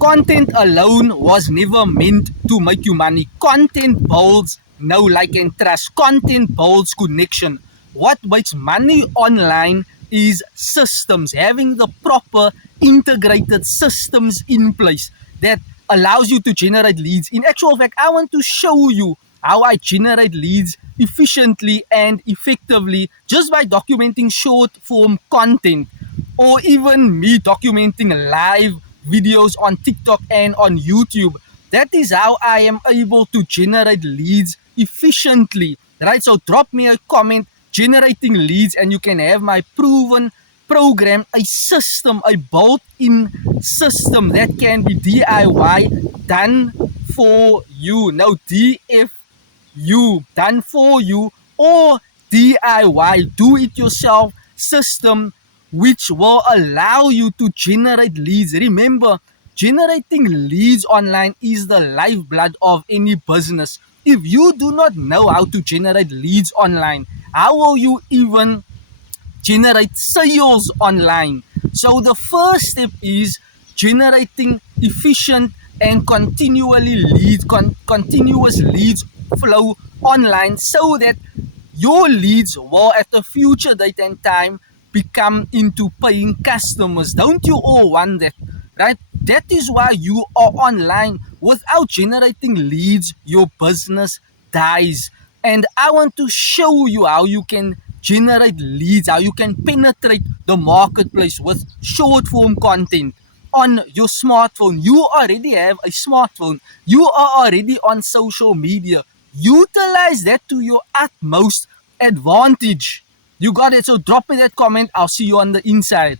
Content alone was never meant to make you money. Content builds know, like, and trust. Content builds connection. What makes money online is systems, having the proper integrated systems in place that allows you to generate leads. In actual fact, I want to show you how I generate leads efficiently and effectively just by documenting short form content, or even me documenting live videos on TikTok and on YouTube. That is how I am able to generate leads efficiently, right? So drop me a comment generating leads and you can have my proven program, a system, a built-in system that can be DIY, done for you. No, DFU, done for you, or DIY, do it yourself system which will allow you to generate leads. Remember, generating leads online is the lifeblood of any business. If you do not know how to generate leads online, how will you even generate sales online? So the first step is generating efficient and continuous leads flow online, so that your leads will at a future date and time become into paying customers. Don't you all want that, right? That is why you are online. Without generating leads, your business dies. And I want to show you how you can generate leads, how you can penetrate the marketplace with short form content on your smartphone. You already have a smartphone, you are already on social media. Utilize that to your utmost advantage. You got it? So drop me that comment. I'll see you on the inside.